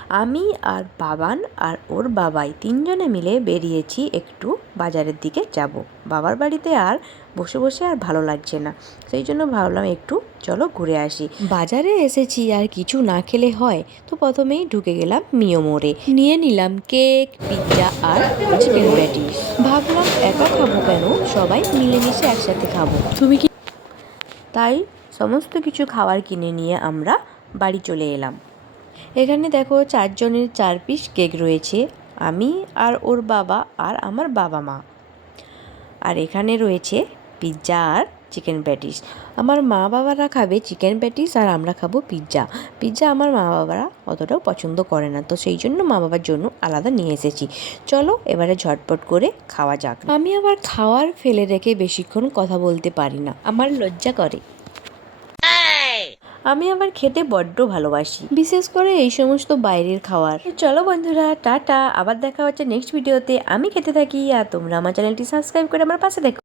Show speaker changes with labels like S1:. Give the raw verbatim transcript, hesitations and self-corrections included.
S1: আমি আর বাবান আর ওর বাবাই তিনজনে মিলে বেরিয়েছি একটু বাজারের দিকে যাব। বাবার বাড়িতে আর বসে বসে আর ভালো লাগছে না, সেই জন্য ভাবলাম একটু চলো ঘুরে আসি। বাজারে এসেছি আর কিছু না খেলে হয়, তো প্রথমেই ঢুকে গেলাম মিও মোড়ে। নিয়ে নিলাম কেক, পিৎজা আর চিকেন প্যাটিস। ভাবলাম একা খাবো কেন, সবাই মিলেমিশে একসাথে খাবো। তুমি কি তাই সমস্ত কিছু খাবার কিনে নিয়ে আমরা বাড়ি চলে এলাম। এখানে দেখো চারজনের চার পিস কেক রয়েছে, আমি আর ওর বাবা আর আমার বাবা মা। আর এখানে রয়েছে পিৎজা আর চিকেন প্যাটিস। আমার মা বাবারা খাবে চিকেন প্যাটিস আর আমরা খাবো পিৎজা। পিৎজা আমার মা বাবারা অতটাও পছন্দ করে না, তো সেই জন্য মা বাবার জন্য আলাদা নিয়ে এসেছি। চলো এবারে ঝটপট করে খাওয়া যাক। আমি আবার খাওয়ার ফেলে রেখে বেশিক্ষণ কথা বলতে পারি না, আমার লজ্জা করে। আমি আবার খেতে বড্ড ভালোবাসি, বিশেষ করে এই সমস্ত বাইরের খাবার। চলো বন্ধুরা, টাটা, আবার দেখা হচ্ছে নেক্সট ভিডিওতে। আমি খেতে থাকি আর তোমরা আমার চ্যানেলটি সাবস্ক্রাইব করে আমার পাশে দেখো।